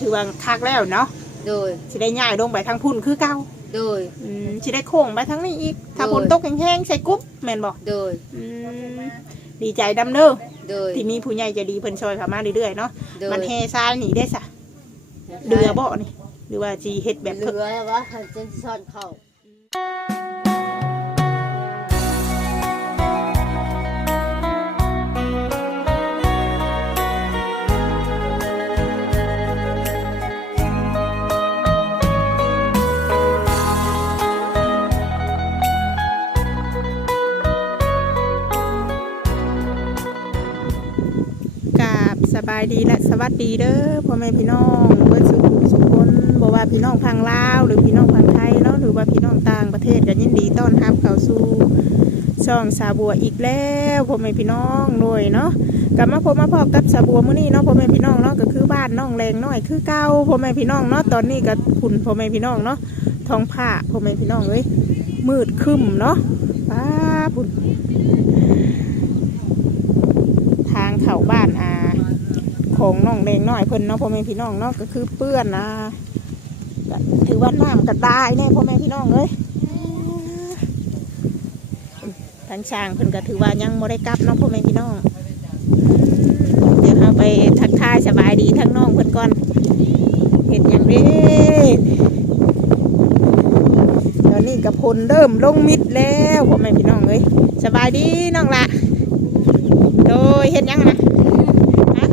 ถือว่าคักแล้วเนาะโดย สิได้ย้ายลงไปทางพุ่นคือเก่าโดย อืมสิได้โค้งไปทางนี้อีก ถ้าโดย ฝนตกแห้งๆใส่กุ๊บแม่นบ่โดย อืมดีใจดำเด้อโดย ที่มีผู้ใหญ่ใจะดีเพิ่นช่วยเข้ามาเรื่อยๆเนาะโดยมันแห่ทรายนี่ได้ซะเรือบ่นี่หรือว่าจีเฮ็ดแบบเหลืเพิ่นอแล้วว่าหันเส้นซ่อนเข้าายดีและสวัสดีเด้อพ่อแม่พี่น้องเบิดสุขสุขคนบ่ว่าพี่น้องพังลาว หรือพี่น้องพังไทยเนาะหรือว่าพี่น้องต่างประเทศก็ยินดีต้อนรับเข้าสู่ช่องสาบัวอีกแล้วพ่อแม่พี่น้องโดยเนาะกลับมาพบมาพบกับสาบัวมื้อนี้เนาะพ่อแม่พี่น้องเนาะก็คือบ้านน้องแรงน้อยคือเก่าพ่อแม่พี่น้องเนาะตอนนี้ก็พุ่นพ่อแม่พี่น้องเนาะท้องผ้าพ่อแม่พี่น้องเอ้ยมืดคึมเนาะป้าพุ่นทางเข้าบ้านอา ของน้องแดงน้อยเพิ่นเนาะพ่อแม่พี่น้องเนาะก็คือเปื้อนนะถือว่าน้ำก็ตายแน่พ่อแม่พี่น้องเลยทางช่างเพิ่นก็ถือว่ายังบ่ได้กลับเนาะพ่อแม่พี่น้องเดี๋ยวเราไปทักทายสบายดีทั้งน้องเพิ่นก่อนเห็นอย่างนี้ตอนนี้กับพลเริ่มลงมิดแล้วพ่อแม่พี่น้องเลยสบายดีน้องละโดยเห็นยังนะฮะ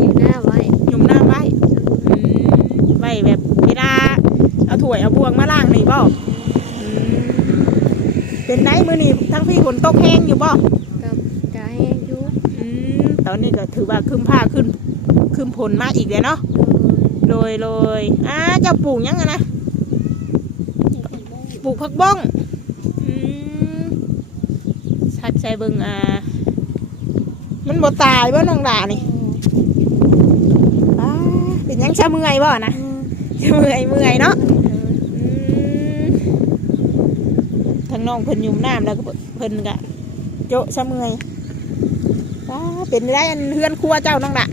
อยู่หน้าไว้ หยุ่มหน้าไว้อืมไว้แบบเวลาเอาถ้วยเอาบวงมาล่างนี่ บ่อืมเป็นไงมือนี่ทั้งพี่ฝนตกแห้งอยู่บ่กับกาแห้งอยู่อืมตอนนี้ก็ถือว่าคืมผ้าขึ้นคืมผลมาอีกแล้วเนาะโดยโดยอ่าเจ้าปลูกยังไงนะปลูกผักบ้องอืมชัดใจเบิ่งอ่า มันบ่ตายบ่น้องดานี่อ่าเป็นหยังชะเมื่อยบ่นะเมื่อยเมื่อยเนาะอืม ทางน้องเพิ่นยุ่มน้ำแล้วก็เพิ่นกะโจะซะเมื่อยว้าเป็นได้อันเฮือนครัวเจ้าน้องละ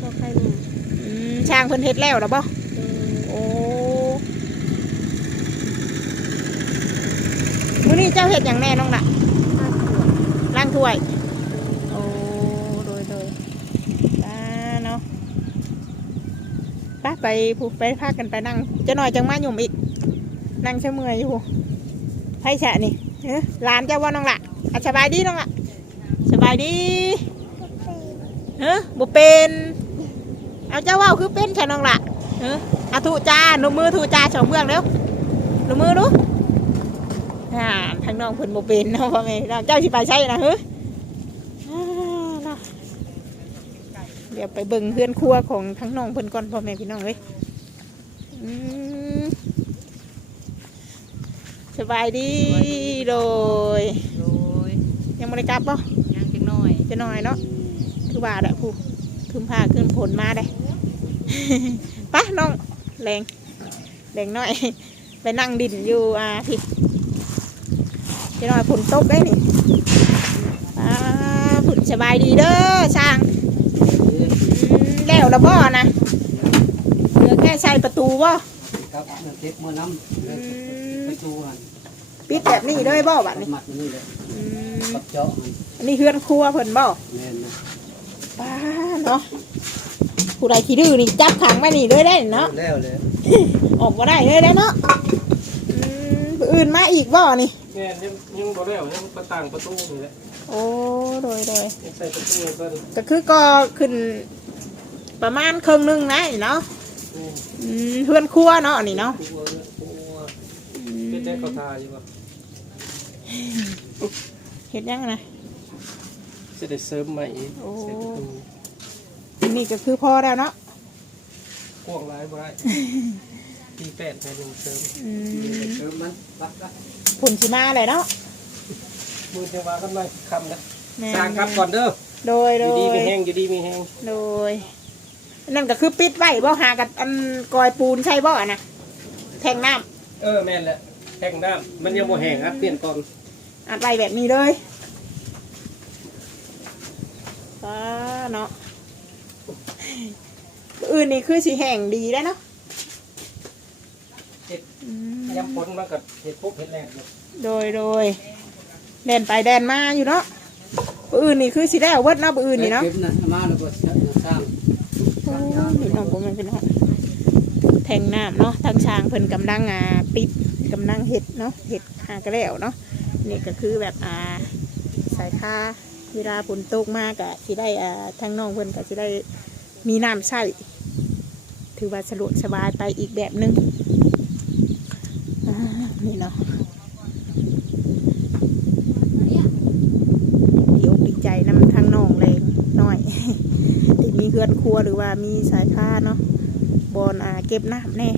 พวกใครหนึ่งอืมช่างเพิ่นเฮ็ดแล้วหรอบ่โอ้มื้อนี้เจ้าเฮ็ดหยังแน่น้องละล้างถ้วย โอ้โดยโดยป้าเนาะไป้าไปผูไปพากันไปนั่ง จะหน่อยจังมาหยุ่มอีก นั่งเชื่อเมื่อยอยู่ ไพ่แฉะนี่เอ้อหลานเจ้าว่าน้องละอะสบายดีน้องละสบายดีเฮ้บุเป็นเอาเจ้าว่าวคือเป็นใช่น้องละเฮ้ออาถูจ้าหนูมือถูจ้าสองเบื้องเร็วหนูมือดูอ่าทางน้องเพิ่นบุเป็นเนาะพ่อแม่พี่น้องเจ้าสิไปใช่นะเฮ้ออ่าเนาะเดี๋ยวไปเบิ่งเพื่อนครัวของทั้งน้องเพิ่นก่อนพ่อแม่พี่น้องเอ้ยอืม สบายดีโดยโดยยังไม่ได้กลับป่ะยังจังน้อยจะหน่อยเนาะคือว่าแหละผู้คืมผ้าขึ้นผลมาได้ไปะน้องแรงแรงหน่อยไปนั่งดินอยู่อ่าพี่จะหน่อยฝนตกได้นี่อ่าผุนสบายดีเด้อช่างอืมแล้วละบ่นะเหลือแค่ใส่ประตูบ่ครับเมื่อเก็บเมื่อน้ำอืไปม จูหันปิดแบบนี้เลยบ่บัดนี้มัดมันนี่เลยอืมกับเจาะหันอันนี้เฮือนครัวเพิ่นบ่แม่นนะป้าเนาะผู้ใดขี้ดื้อนี่จับขังมานี่เลยได้เนาะแล้วเลยออกมาได้เลยได้เนาะอืมผู้อื่นมาอีกบ่นี่ แม่นยังยังบ่แล้วยังประต่างประตูนี่แหละโอ้โดยโดยยังใส่ประตูก็ก็คือก็ขึ้น ประมาณครึ่งหนึงนะนี่เนาะอืมอืมเฮือนครัวเนาะนี่เนาะ ตัวตัวอืเป็น มได้เขาทาอยู่บ่เฮ็ดยังนะจะได้เสริมใหม่อีกโอ้ใส่ประตูอันนี่ก็คือพอแล้วเนาะกว้างหลายบ่ได้ ตีแปดให้หนึ่งเสริมอืมเติมมันปักละผลสิมาเลยเนาะมือเทวากันมาคำนะแม่นสร้างครับก่อนเด้อโดยอโดยู่ดียมีแห้งอยู่ดีมีแห้งโดยนั่นก็คือปิดไว้บ่หากับอันกอยปูนใช่บ่อะนะแทงน้เออแม่นแหละ แห้งน้ำมันยังบ่แห้งอัดเปลี่ยนก่อนำอัดไว้แบบนี้เลยฟ้าเนาะอื่นอื่นนี่คือสิแห้งดีแล้วเนาะเจ็ดอืมยำปนมันก็เห็ดปุ๊บเห็ดแรกเลยโดยโดยแดนไปแดนมาอยู่เนาะมื้ออื่นนี่คือสิได้เอาเวิร์ดเนาะมื้ออื่นนี่เนาะเก็บนะมาแล้วก็สร้างโอ้พี่น้องผมเป็นพี่น้องแทงน้ำเนาะทางช้างเพิ่นกำลังอ่าปิด กำลังเห็ดเนาะเห็ดหากระแล้วเนาะนี่ก็คือแบบอ่าสายค่าเวลาฝนตกมากอะสิได้อ่าทางน้องเพิ่อนก็สิได้มีน้ำใช้ถือว่าสะดวกสบายไปอีกแบบนึงนี่เนาะดีอกดีใจน้ำทางน้องเลยน้อยที่มีเฮือนครัวหรือว่ามีสายค่าเนาะบอนอ่าเก็บน้ำแน่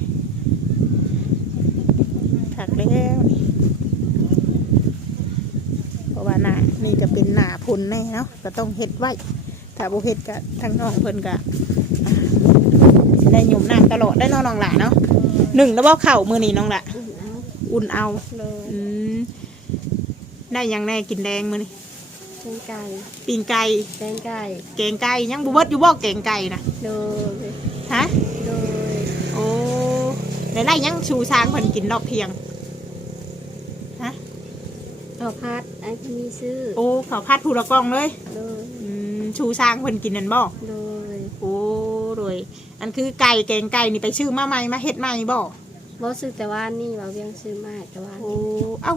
แล้วนี่เพราะว่าหน้านี่ก็เป็นหน้าพุนแน่เนาะก็ต้องเฮ็ดไว้ถ้าบ่เฮ็ดก็ทางน้องเพิ่นก็อ่าสิได้หยุ่มน้ำตลอดได้เนาะน้องหล่ะเนาะหนึ่งแล้วบ่เข่ามือนี้น้องหล่ะอุ่นเอาอุ่นเอาเลยอืมได้หยังแน่กินแดงมือนี่แกงไก่ปีงไก่แกงไก่แกงไก่ยังบ่เบิดอยู่บ่แกงไก่นะเลยฮะเลยโอ้แล้วได้ยังชูช้างเพิ่นกินรอบเที่ยง เอาพัดไอ้ที่มีซื้อโอ้เขาพัดผู้ละกล้องเลยเลยอืมชูช้างเพิ่นกินนั่นบ่เลยโอ้โดยอันคือไก่แกงไก่นี่ไปชื่อมาใหม่มาเฮ็ดใหม่บ่บ่ซื้อแต่ว่านี่ว่าเวียงซื้อมาแต่ว่าโอ้เอ้า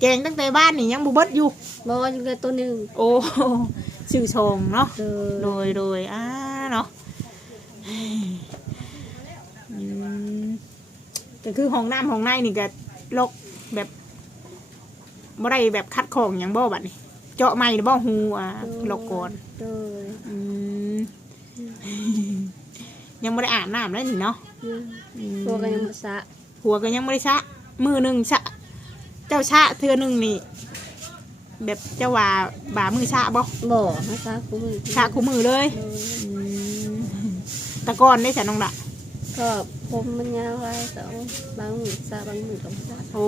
แกงตั้งแต่บ้านนี่ยังบ่เบิดอยู่ บ่อยู่กับตัวหนึ่งโอ้ชื่อชงเนาะเลยโดยโดยอ่าเนาะอืมก็คือห้องน้ำห้องในนี่ก็ลกแบบ บ่ได้แบบคัดของอย่างบ่บัดนี่เจาะใหม่หรือบ่ฮูอ่าลกก่อนเลยอืมยังไม่ได้อาบน้ำเลยนี่เนาะยังอืมตัวก็ยังบ่สระหัวก็ยังไม่ได้ชะ มือหนึ่งชะ เจ้าชะเทือหนึ่งนี่ แบบเจ้าว่าบ่ามือชะบ่บ่มาสระกูมือชะคู่มือเลยเลยอืมแตะกอนได้ฉันน้องละ ก็ผมมันยาวไว้สองบางมือสระบางมือต้องสระโอ้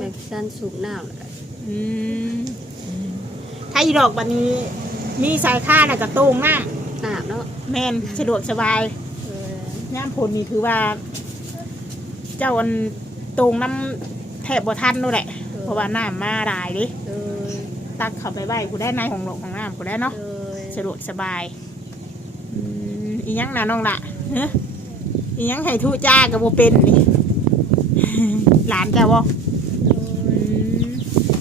แบบการสูบน้ำแล้วก็อืมถ้าอีดอกบันนี้ มีสายค่าน่ะกระโต้งน้อาบเนาะำแมนสะดวกสบายเออย่ามผลนี่คือว่า เจ้าอันตรงน้ำแทบบ่ทันนู่นแหละ เพราะว่าน้ำมาหลายดิเออตักเข้าไปไว้กูได้ในของหลงของน้ำกูได้เนาะ เออสะดวกสบาย อืมอีหยังนะน้องละเฮ้อี หยังให้ทุจ้ากับโบเป็นนี่ หลานเจ้าบ่อืม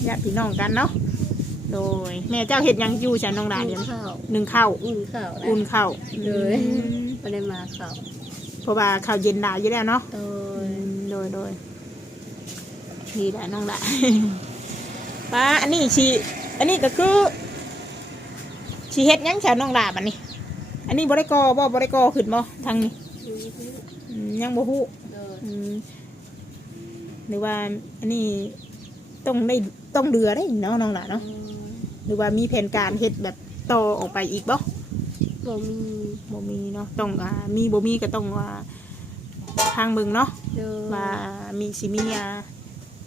ญาติพี่น้องกันเนาะ โดย แม่เจ้าเห็ดหยังอยู่ฉันน้องหลานอุ่เดี๋ยนวข้าวหนึ่งข้าวอุ่นข้าวนะอุ่นข้าวเลยอืมไม่ได้มาข้าวเพราะว่าข้าวเย็นได้อยู่แล้วเนาะ โดอืยมโดยโดยนี่แหละน้องละป้าอันนี้ชีอันนี้ก็คือชีเฮ็ดหยังฉันน้องลาบอันนี้ อันนี้บริกรบ่บริกรขึ้นบ่ทางนี้อืม ยังบ่ฮู้โดยอืมหรือว่าอันนี้ต้องได้ต้องเดือได้เนาะน้องหล่ะเนาะหรือว่ามีแผนการเฮ็ดแบบต่อออกไปอีกบ่บ่มีบ่มีเนาะต้องอ่ามีบ่มีก็ต้องว่าทางเบิ่งเนาะโดยว่ามีสิมีอ่า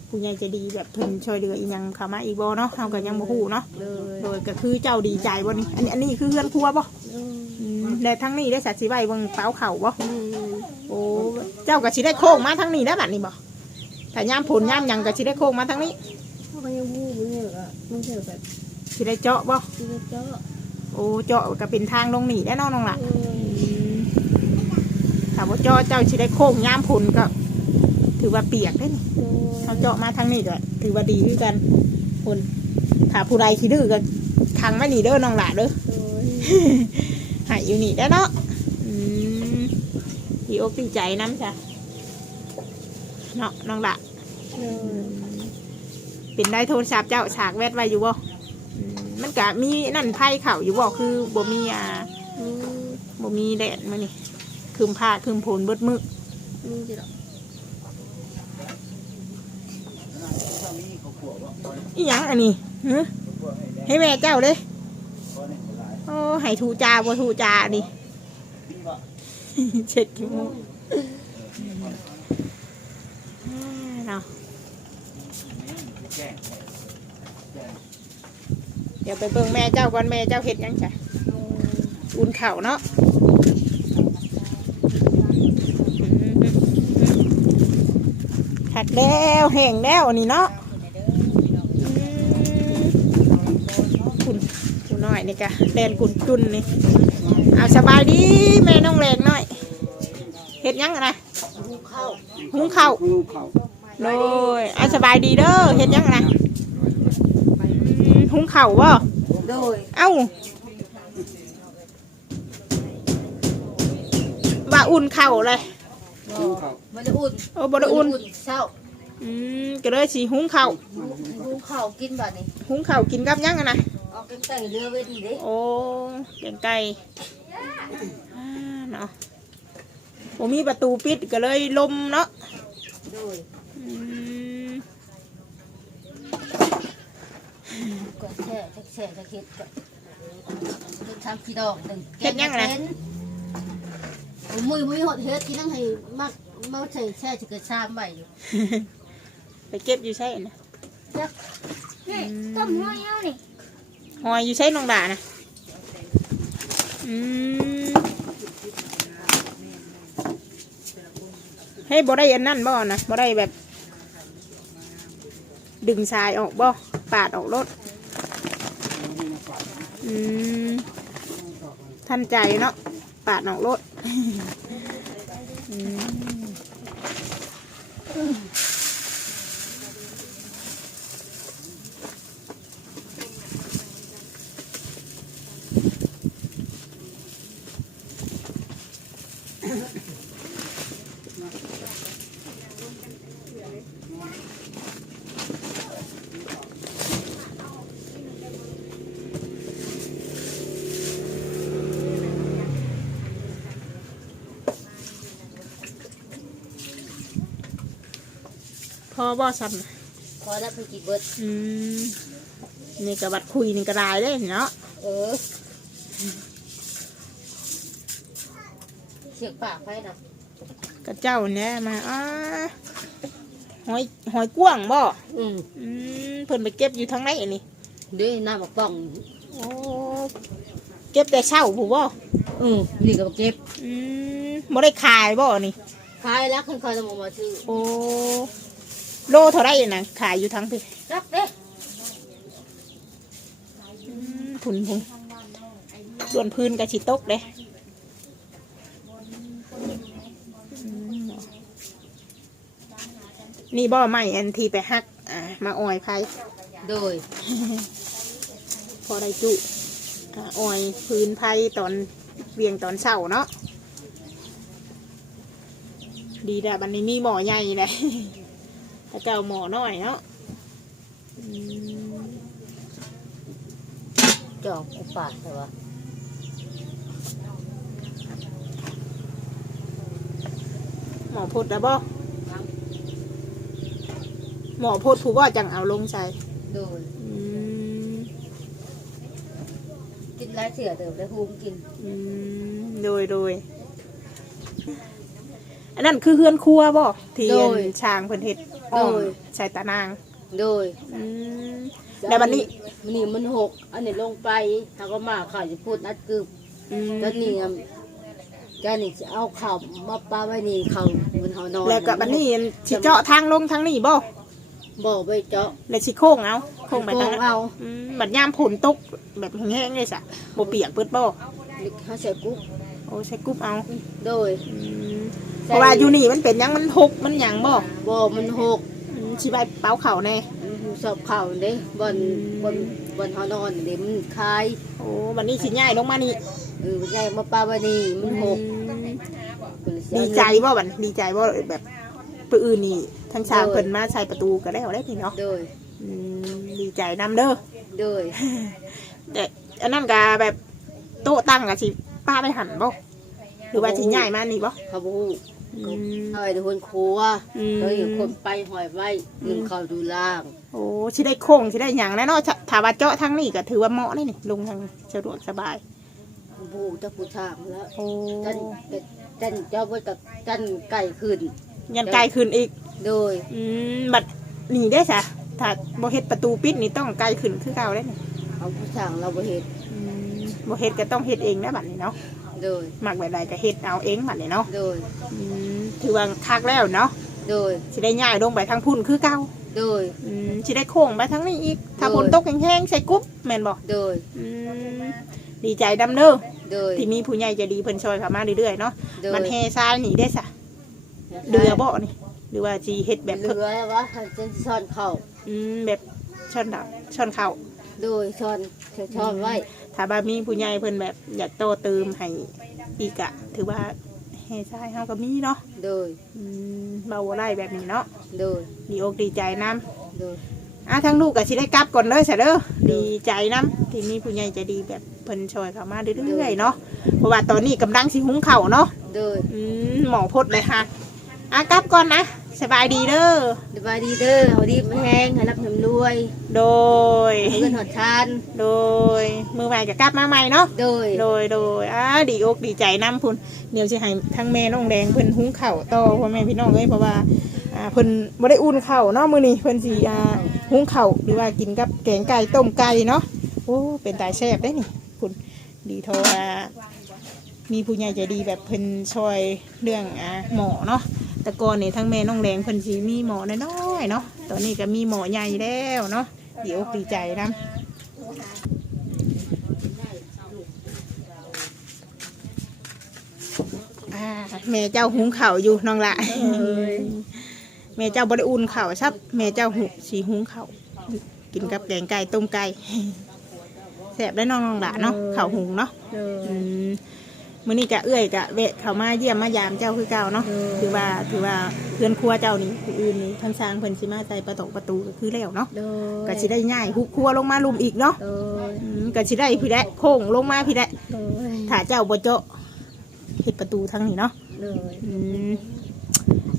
ผู้ใหญ่ใจะดีแบบเพิ่นช่วยเหลืออีหยังเข้ามาอีกบ่เนาะเฮาก็ยังบ่ฮู้เนาะโดยโดยก็คือเจ้าดีใจบ่นี่อันนี้อันนี้คือเฮือนครัวบ่โดยอืม และทั้งนี้ได้สัตว์สิไว้เบิ่งเป้าเข่าบ่แม่นโอ้เจ้าก็สิได้โค้งมาทั้งนี้ได้บัดนี้บ่ถ้ายามผลยามหยังก็สิได้โค้งมาทั้งนี้เขาก็ยังวู้มันเนี่ยอะมันเจอแบบสิได้เจาะบ่ที่จะเจาะโอ้เจาะก็เป็นทางลงหนีได้เน้องน้องล่ะ เออถ้าบ่เจาะเจ้าสิได้โค้งยามผลก็ ถือว่าเปียกได้นี่ โดยเอาเจาะมาทางนี้ก็ถือว่าดีคือกันผลถ้าผู้ใดขี้ดื้อก็ทางไม่หนีเด้อน้องล่ะเด้อ โดย หายอยู่นี่ได้เนาะอืมดีอกดีใจน้ำจ้ะเนาะน้องละโดยเป็นได้โทรศัพท์เจ้าฉากแวดไว้อยู่บ่อืมมันก็มีนั่นไพ่เข่าอยู่บ่คือบ่มีอ่ามีบ่มีแดดมานี่คืมผ้าคืมผลเบิดมือมีจิหรอกอีหยังอันนี้ฮะให้แม่เจ้าเลย โอ้ให้ทูจาบ่ทูจาดิเจ็ดชั่โมงเนาเดี๋ยวไปเบิ่งแม่เจ้าก่นแม่เจ้าเห็ดยังจ้ะอุ่นเข่าเนาะถักแล้วแห้งแล้วนี่เนาะ น้อยนี่กะแดนกุนจุนนี่เอาสบายดีแม่น้องแรงหน่อยเฮ็ดหยังอะนะหุงข้าวลูกเขาโดยเอาสบายดีเด้อเฮ็ดหยังอะนะอืมหุงข้าวบ่โดยเอ้าว่าอุ่นข้าวเลยลูกเขามันจะอุ่นโอ้บ่ได้อุ่นเช้าอืมก็เลยสิหุงข้าวหุงข้าวกินบัดนี้หุงข้าวกินกับหยังอะนะ เอาแกงไก่เรือไว้ดีเด้โอ้แกงไก่อ่าเนาะผมมีประตูปิดก็เลยลมเนาะโดยอืมก็แช่แช่จะเฮ็ดก็เฮ็ดทำกี่ดอกหนึ่งมุ้ยมุ้ยหดเฮ็ดกินนั่งให้มักมาใส่แช่จะเกิดชามไว้อยู่ไปเก็บอยู่ใช่นะนี่ต้มน้อยเอานี่ หอยอยู่ใช่น้องด่านะอืมให้บ่ได้อันนั่นบ่นะบ่ได้แบบ ดึงทรายออกบ่ปาดออกรถอืมทันใจเนาะปาดออกรถอืม อบ่ซ้ำน่ะพอแล้วไปกี่เบิดอืมนี่ก็บัดคุยนี่ก็ได้เลยเนาะเออเสียงปากไปนะกระเจ้าเนี่ยมาอ้าหอยหอยกว้างบ่อืมอืมเพิ่นไปเก็บอยู่ทางไหนอันนี้ด้วยน้ำบักป่อง โอ้เก็บแต่เช้าผู้บ่อืมนี่ก็เก็บอืมบ่ได้ขายบ่นี่ขายแล้วคนคอยจะมามาซื้อโอ้ โลเท่าไหร่น่ะขายอยู่ทางพี่รักเด้อืมผุนพุงด่วนพื้นกับชิตกเด้อืมนี่บ่ไม่อันที่ไปฮัก อ่า มาออยไผโดย พอได้จุอ่าออยพื้นไผ่ตอนเวียงตอนเช้าเนาะ ดีแต่บันนี้มีหมอใหญ่เลย แต่เก่าหมอน้อยเนาะอืมจอกอุปาทใช่ปะหมอพูดแล้วบ่หมอพูดผู้ว่าจังเอาลงใส่โดยอืมกินไรเสือเติมได้ฮูมกินอืมโดยโดยอันนั้นคือเฮือนครัวบ่ที่เรียนช้างเพิ่นเฮ็ด อ้อมใส่ตานางโดยอืม แล้วบัดนี้ มันนี่มันหกอันนี้ลงไปถ้าก็มาข่าวจะพูดนัดกึบอืมตอนนี้อะแกนี่จะเอาข่าวมาปาไว้นี่ข่าวบนหอนอนแล้วกับอันนี้สิเจาะทางลงทางนี้บ่บอกไปเจาะแล้วสิโค้งเอาโค้งไปโกทางงนั้นเอาอืมบัดยามฝนตกแบบแห้งๆเลยสะบ่เปียกเปิดบ่เขาใส่กุ๊กโอ้ใช้กรุ๊ปเอาโดยอืม เพราะว่าอยู่นี่มันเป็นหยังมันหกมันหยังบ่บอกมันหกอืมสิไปเป้าเข่าแน่มันสอบข่าวเด้บนบนบนหอนอนเด้มันคายโอ้บัดนี้สิย้ายลงมานี่เออใหญ่มาปาไว้นี่มันหกอืมเพิ่นเลยเสียดีเงินใจบ่บัดดีใจบ่แบบปืนอื่นนี่ทางชางเพิ่นมาใส่ประตูก็แล้วได้พี่เนาะโดยอืมดีใจนํเด้อโดยแต่อันนั้นก็แบบโต๊ะตั้งก็สิป้าไปหันบ่หรือว่าสิย้ายมานี่บ่เขาบูอื มเอาไอ้คนครัวอืมเฮ้ยคนไปหอยไว้หนึ่งเขาดูล่างโอ้ชิได้โค้งชิได้หยังแน่เนอนถ้าว่าเจาะทางนี้ก็ถือว่าเหมาะนี่นี่ลงทางสะดวกสบาย บูจะผู้ทางแล้วโอ้จันจันเจ้าบ่กับจันไก่ขึ้น ยันไกลขึ้นอีก โดยอืมบัดนี่ได้ซะถ้าบ่เฮ็ดประตูปิดนี่ต้องไกลขึ้นคือเก่าได้นี่เอาผู้ทางเราบ่เฮ็ดอืมบ่เฮ็ดก็ต้องเฮ็ดเองนะบัดนี้เนาะ โดยมักแบบใดก็เฮ็ดเอาเองบัดนี้เนาะโดยอืมถือว่าคักแล้วเนาะโดยสิได้ย้ายลงไปทางพุ่นคือเก่าโดย อืมสิได้โค้งไปทางนี้อีก ถ้าโดยฝนตกแห้งๆใส่กุ๊บแม่นบ่โดย อืมดีใจดำเด้อโดย ที่มีผู้ใหญ่ใจะดีเพิ่นช่วยเข้ามาเรื่อยๆเนาะโดยมันแห่ทรายหนีได้ซะเรือบ่นี่หรือว่าจีเฮ็ดแบบเรือแล้ววะจะช้อนเข่าอืมแบบช่อนดับช่อนเข่าโดยช้อนช้อนไว้ ถ้าบามีผู้ใหญ่เพิ่นแบบ อยากโตเติมให้อีกอะถือว่าแห่ทรายเฮาก็มีเนาะโดยอืมเบาบ่ได้แบบนี้เนาะโดยดีอกดีใจนํโดยอะทั้งลูกก็สิได้กลับก่อนเด้อซะเด้อดีใจนํที่มีผู้ใหญ่ใจดีแบบเพิ่นช่วยเข้ามาเรื่อยๆเนาะเพราะว่าตอนนี้กำลังสิหุงข้าวเนาะโดยอืมหมอพดเลยค่ะอะกลับก่อนนะ สบายดีเด้อ สบายดีเด้อเอาดีมาแห้งให้รับเงินรวย โดยเอาเงินหอดทาน โดย มือใหม่ก็กลับมาใหม่เนาะ โดย โดย โดยอ่าดีอกดีใจน้ำพุ่นเดี๋ยวสิให้ทั้งแม่น้องแดงเพิ่นหุงข้าวต่อพ่อแม่พี่น้องเอ้ยเพราะว่าอ่าเพิ่นบ่ได้อุ่นข้าวเนาะมื้อนี้เพิ่นสิอ่าหุงข้าวหรือว่ากินกับแกงไก่ต้มไก่เนาะ โอ้เป็นตายแซ่บได้นี่คุณดีโทว่ามีผู้ใหญ่ใจดีแบบเพิ่นช่วยเรื่องอ่าหมอเนาะ แต่ก่อนนี่ทั้งแม่น้องแดงเพิ่นสิมีหมอน้อยๆเนาะตอนนี้ก็มีหมอใหญ่แล้วเนาะดีอกดีใจนํอ่าแม่เจ้าหุงข้าวอยู่น้องละแม่เจ้าบริอุ่นข้าวซับแม่เจ้าหุสีหุงข้าวกินกับแกงไก่ต้มไก่แซ่บได้น้องน้องละเนาะข้าวหุงเนาะโดยอื มมื้อนี้กะเอื้อยกะเวะเขามาเยี่ยมมายามเจ้าคือเก่าเนาะอืมถือว่าถือว่าเพื่อนครัวเจ้านี่ผู้อื่นนี่ทั้งช้างเพิ่นสิมาใส่ประตูประตูก็คือแล้วเนาะโดยก็สิได้ง่ายฮุบครัวลงมาลุมอีกเนาะโดยอืมก็สิได้พี่แดะโค้งลงมาพี่แดะโดยถ้าเจ้าบ่เจาะเฮ็ดประตูทางนี้เนาะโดยอืม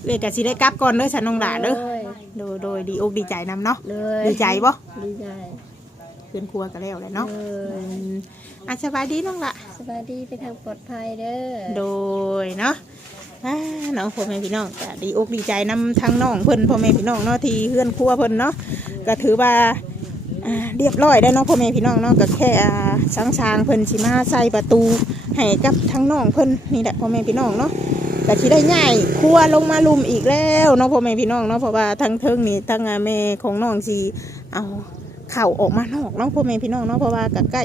เอ้ยก็สิได้กลับก่อนเด้อฉันน้องดาเด้อโดยโดยโดยดีอกดีใจนํเนาะโดยดีใจบ่ดีใจเพื่อนครัวก็แล้วแหละเนาะโดอืยมอะสบายดีน้องละ สบายดีไปทางปลอดภัยเด้อโดยเนาะอ่าน้องพ่อแม่พี่น้องก็ดีอกดีใจนำทั้งน้องเพิ่นพ่อแม่พี่น้องเนาะที่เฮือนครัวเพิ่นเนาะก็ถือว่าอ่าเรียบร้อยได้เนาะพ่อแม่พี่น้องเนาะก็แค่อ่าช้างช้างๆเพิ่นสิมาใส่ประตูให้กับทั้งน้องเพิ่นนี่แหละพ่อแม่พี่น้องเนาะก็สิได้ง่ายครัวลงมาลุมอีกแล้วเนาะพ่อแม่พี่น้องเนาะเพราะว่าทั้งเทิงนี่ทั้งอ่าแม่ของน้องสิเอา เข่าออกมานอกเนาะพ่อแม่พี่น้องเนาะเพราะว่ากับใกล้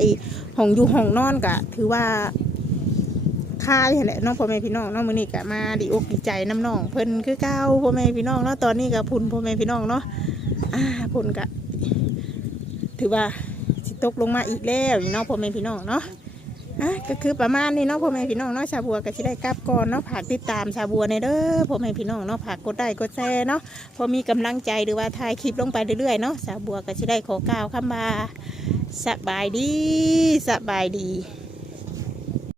ห้องอยู่ห้องนอนกะ ถือว่าค่ายแหละน้องพ่อแม่พี่น้องเน้องมือนี้กะมาดีอกดีใจน้ำน้องเพิ่นคือเก้าพ่อแม่พี่น้องเนาะตอนนี้กะพุ่นพ่อแม่พี่น้องเนาะอ่าพุ่นกะ ถือว่าสิตกลงมาอีกแล้วน้องพ่อแม่พี่น้องเนาะ อะก็คือประมาณนี้เนาะพ่อแม่พี่น้องเนาะชาบัวก็สิได้กลับก่อนเนาะฝากติดตามชาบัวในเด้อพ่อแม่พี่น้องเนาะฝากกดไลค์กดแชร์เนาะพอมีกำลังใจหรือว่าถ่ายคลิปลงไปเรื่อยๆเนาะชาบัวก็สิได้ขอกล่าวคำว่าสบายดีสบายดี